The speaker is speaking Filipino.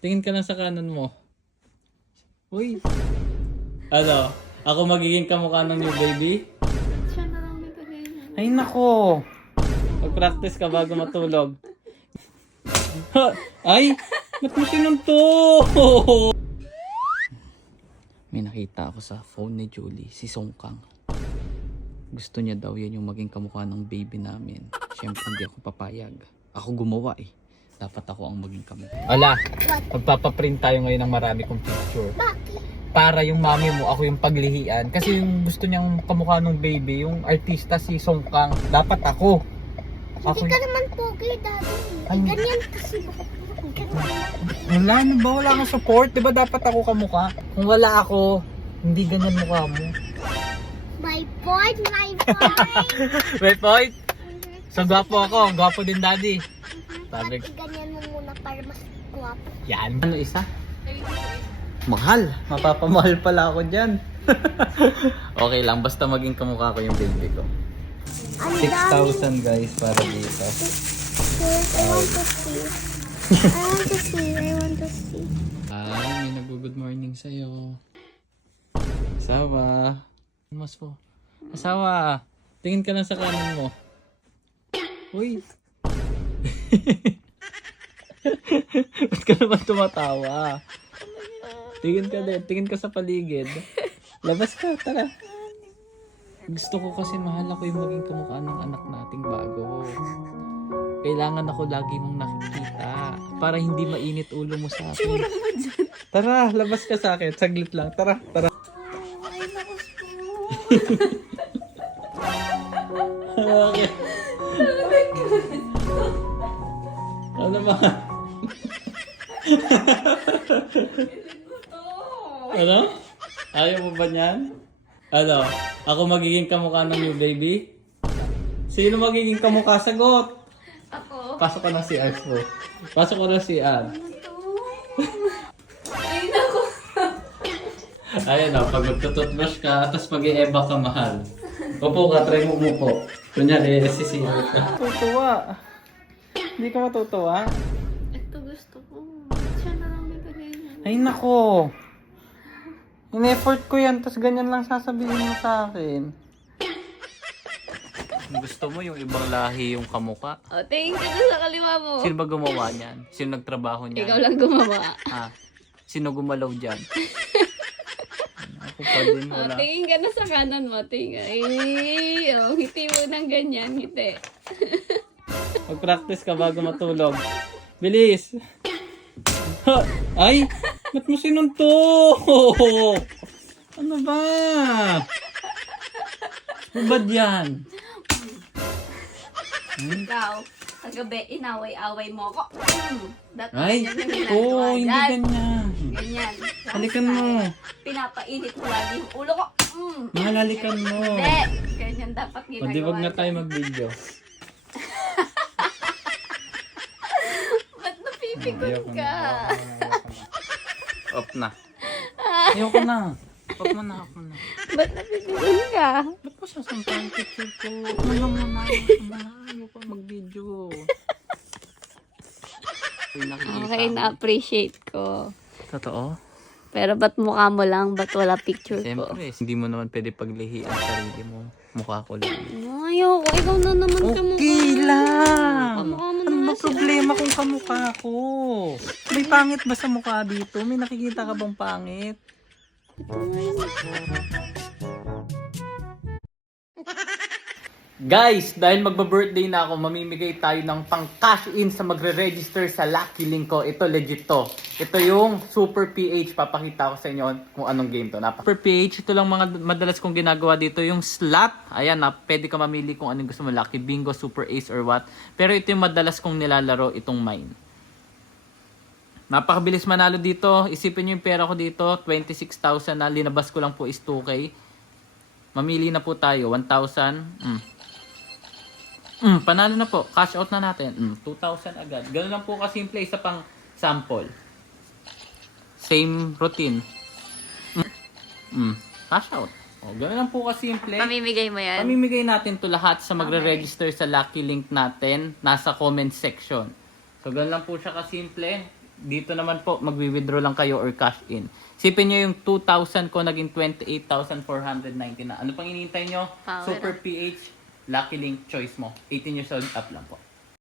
Tingin ka lang sa kanan mo. Uy. Ano? Ako magiging kamukha ng new baby? Siya na lang may ganyan. Ay nako. Mag-practice ka bago matulog. Ha! Ay! Ba't mo sinunto? May nakita ako sa phone ni Julie, si Songkang. Gusto niya daw yan yung maging kamukha ng baby namin. Siyempre hindi ako papayag. Ako gumawa eh. Dapat ako ang maging kamukha. Ala, magpapaprint tayo ngayon ng marami kong picture. Para yung mami mo, ako yung paglihian. Kasi yung gusto niyang kamukha ng baby, yung artista si Songkang, dapat ako. Hindi ka naman pogi, daddy. Ay. Ganyan kasi. Wala na ba? Wala kang support? Diba dapat ako kamukha? Kung wala ako, hindi ganyan mukha mo. My point, my point. Wait, point? So, gwapo ako. Gwapo din, daddy. Sabi- Pati ganyan mo muna para mas guwapo. Yan. Ano isa? Mahal. Mapapamahal pala ako dyan. Okay lang. Basta maging kamukha ko yung baby ko. Ang dami. 6,000 guys para dito. Yes, I want to see. I want to see. I want to see. Ay, may nag-good morning sa'yo. Asawa. Mas po. Asawa. Tingin ka lang sa kanan mo. Uy. Ba't ka naman tumatawa? Tingin ka din. Tingin ka sa paligid. Labas ka. Tara. Gusto ko kasi mahal ako yung maging kamukha ng anak nating bago. Kailangan ako lagi mong nakikita para hindi mainit ulo mo sa akin. Tara, labas ka sa akin. Saglit lang. Tara, tara. Ay, naku Okay. Ano ba? Ano? Ayaw mo ba niyan? Ano? Ako magiging kamukha ng new baby? Sino magiging kamukha? Sagot! Ako. Pasok ka na si Ars mo. Pasok ko na si Ann. Ay, naku. Ayan o, pag magtututbrush ka, tapos mag-i-eba ka mahal. Upo ka, try mo umupo. Kunyari, sisingit ka. Tutuwa. Hindi ka matutuwa? Ito gusto ko. Siya na lang may ganyan. Ay nako. In-effort ko yan, tapos ganyan lang sasabihin mo sa akin. Gusto mo yung ibang lahi yung kamuka? O, tingin ka doon sa kaliwa mo. Sino ba gumawa niyan? Sino nagtrabaho niyan? Ikaw lang gumawa. Ha? Sino gumalaw dyan? Ako pa din, O, wala. tingin ka na sa kanan mo. Tingin. Ay, o, ngiti mo ng ganyan. Ngiti. Mag-practice ka bago matulog. Bilis! Ha! Ay! Ba't mo sinunto? Ano ba? Ubad yan. Ikaw, kagabi, inaway-away mo ako. Ay! Ganyan yung Oo, ginagawa hindi dyan. ganyan. Ganyan. Halikan mo. Pinapainit mo lagi yung ulo ko. Mahal, halikan mo. Hindi. Ganyan dapat O ginagawa. di wag na dyan. tayo mag-video. Ba't napipikon ka? Off na. Ayoko na. Off mo na, off mo na. Ba't napipikon ka? Ba't mo sasampahan picture ko? Off mo na muna. Ayoko na. Ayoko mag-video. Okay, na-appreciate ko. Totoo? Pero ba't mukha mo lang? Ba't wala picture ko? Siyempre, hindi mo naman pwede paglihian sarili mo. Mukha ko lang. Ayoko, ikaw na naman kamukha. Okay lang! Kamukha mo Ano na ba nga siya. problema kung kamukha ko? May pangit ba sa mukha dito? May nakikita ka bang pangit? Guys, dahil magba-birthday na ako, mamimigay tayo ng pang-cash in sa magre-register sa Lucky Link ko. Ito legit to. Ito yung Super PH. Papakita ko sa inyo kung anong game to. Super PH, ito lang mga madalas kong ginagawa dito. Yung slot, ayan na, pwede ka mamili kung anong gusto mo. Lucky Bingo, Super Ace, or what. Pero ito yung madalas kong nilalaro, itong mine. Napakabilis manalo dito. Isipin nyo yung pera ko dito, 26,000 na. Linabas ko lang po is 2K. Mamili na po tayo, 1,000. Panalo na po. Cash out na natin. 2,000 agad. Ganun lang po kasimple. Isa pang sample. Same routine. Cash out. O, ganun lang po kasimple. Pamimigay mo yan? Pamimigay natin to lahat sa magre-register sa Lucky Link natin. Nasa comment section. So, ganun lang po siya kasimple. Dito naman po, magwi-withdraw lang kayo or cash in. Sipin nyo yung 2,000 ko, naging 28,490 na. Ano pang hinihintay nyo? Power Super PH, Lucky Link, choice mo. 18 years old up lang po.